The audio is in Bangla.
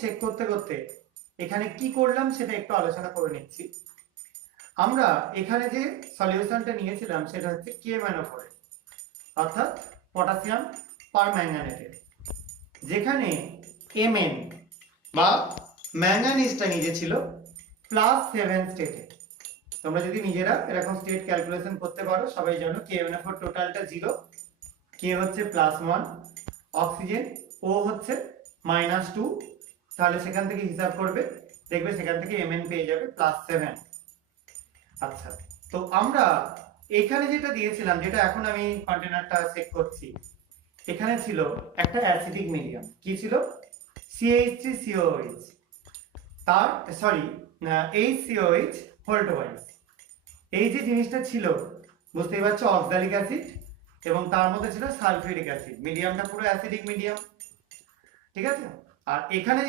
চেক করতে করতে এখানে কি করলাম সেটা একটু আলোচনা করে নিচ্ছি। আমরা এখানে যে সলিউশনটা নিয়েছিলাম সেটা হচ্ছে KMnO4, অর্থাৎ পটাশিয়াম পারম্যাঙ্গানেটের, যেখানে Mn বা ম্যাঙ্গানিজটা নিজে ছিল +7 স্টেটে। তোমরা যদি নিজেরা এরকম স্টেট ক্যালকুলেশন করতে পারো, সবাই জানো KMnO4 টোটালটা 0, K হচ্ছে +1, অক্সিজেন O হচ্ছে -2, তাহলে সেখান থেকে হিসাব করবে, দেখবে সেখান থেকে Mn পেয়ে যাবে +7। আচ্ছা, তো আমরা এখানে যেটা দিয়েছিলাম, যেটা এখন আমি কন্টেনারটা চেক করছি, এখানে ছিল একটা অ্যাসিডিক মিডিয়াম। কি ছিল? CH3COOH, তার সরি HCOH হোল্ট ওয়াইজ। এই যে জিনিসটা ছিল, বুঝতেই পারছো, অক্সালিক অ্যাসিড এবং তার মধ্যে ছিল সালফিউরিক অ্যাসিড। মিডিয়ামটা পুরো অ্যাসিডিক মিডিয়াম, ঠিক আছে। আর এখানে